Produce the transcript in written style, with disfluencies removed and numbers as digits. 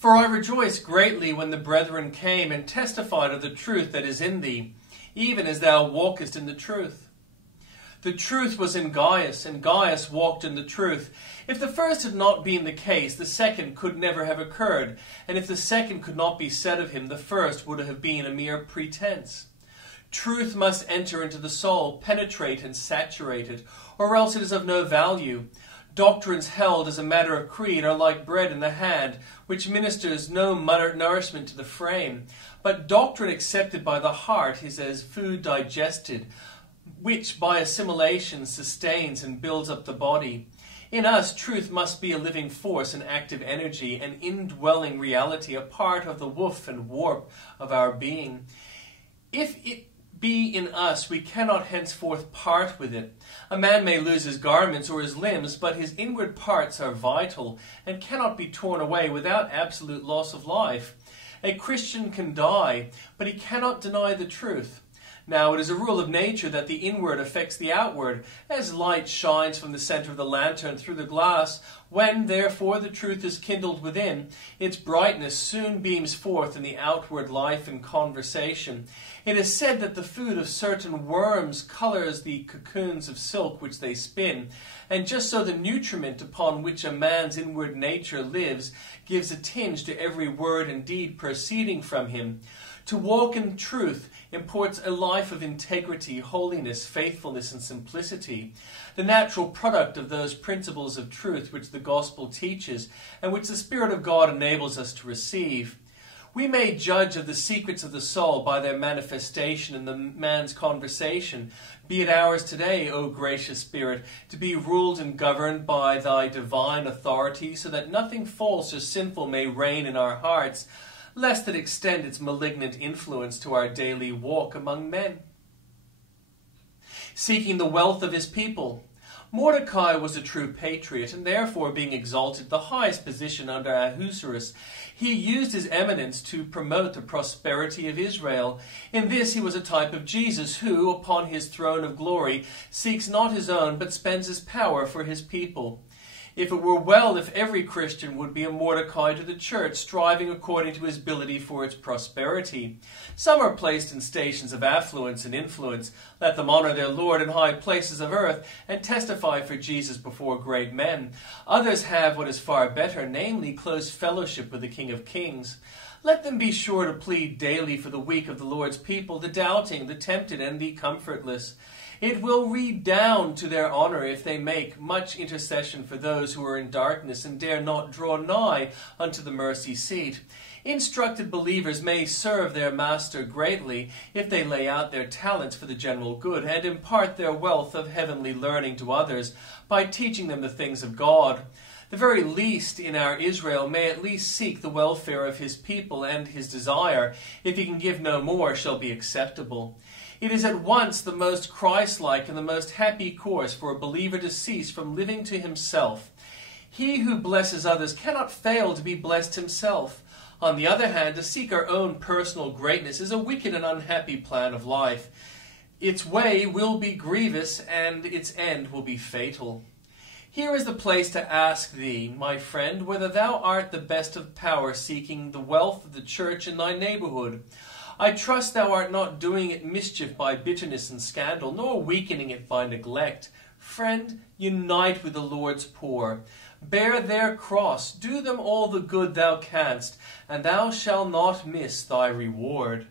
For I rejoiced greatly when the brethren came and testified of the truth that is in thee, even as thou walkest in the truth. The truth was in Gaius, and Gaius walked in the truth. If the first had not been the case, the second could never have occurred, and if the second could not be said of him, the first would have been a mere pretense. Truth must enter into the soul, penetrate and saturate it, or else it is of no value. Doctrines held as a matter of creed are like bread in the hand, which ministers no nourishment to the frame. But doctrine accepted by the heart is as food digested, which by assimilation sustains and builds up the body. In us, truth must be a living force, an active energy, an indwelling reality, a part of the woof and warp of our being. If it be in us, we cannot henceforth part with it. A man may lose his garments or his limbs, but his inward parts are vital and cannot be torn away without absolute loss of life. A Christian can die, but he cannot deny the truth. Now, it is a rule of nature that the inward affects the outward, as light shines from the center of the lantern through the glass. When, therefore, the truth is kindled within, its brightness soon beams forth in the outward life and conversation. It is said that the food of certain worms colors the cocoons of silk which they spin, and just so the nutriment upon which a man's inward nature lives gives a tinge to every word and deed proceeding from him. To walk in truth imports a life of integrity, holiness, faithfulness, and simplicity, the natural product of those principles of truth which the gospel teaches and which the Spirit of God enables us to receive. We may judge of the secrets of the soul by their manifestation in the man's conversation. Be it ours today, O gracious Spirit, to be ruled and governed by thy divine authority, so that nothing false or sinful may reign in our hearts, lest it extend its malignant influence to our daily walk among men. Seeking the wealth of his people. Mordecai was a true patriot, and therefore being exalted to the highest position under Ahasuerus, he used his eminence to promote the prosperity of Israel. In this he was a type of Jesus, who, upon his throne of glory, seeks not his own, but spends his power for his people. If it were well if every Christian would be a Mordecai to the church, striving according to his ability for its prosperity. Some are placed in stations of affluence and influence. Let them honor their Lord in high places of earth, and testify for Jesus before great men. Others have what is far better, namely close fellowship with the King of Kings. Let them be sure to plead daily for the weak of the Lord's people, the doubting, the tempted, and the comfortless. It will redound to their honor if they make much intercession for those who are in darkness and dare not draw nigh unto the mercy seat. Instructed believers may serve their master greatly if they lay out their talents for the general good and impart their wealth of heavenly learning to others by teaching them the things of God. The very least in our Israel may at least seek the welfare of his people, and his desire, if he can give no more, shall be acceptable. It is at once the most Christ-like and the most happy course for a believer to cease from living to himself. He who blesses others cannot fail to be blessed himself. On the other hand, to seek our own personal greatness is a wicked and unhappy plan of life. Its way will be grievous, and its end will be fatal. Here is the place to ask thee, my friend, whether thou art the best of power, seeking the wealth of the church in thy neighborhood. I trust thou art not doing it mischief by bitterness and scandal, nor weakening it by neglect. Friend, unite with the Lord's poor. Bear their cross. Do them all the good thou canst, and thou shalt not miss thy reward.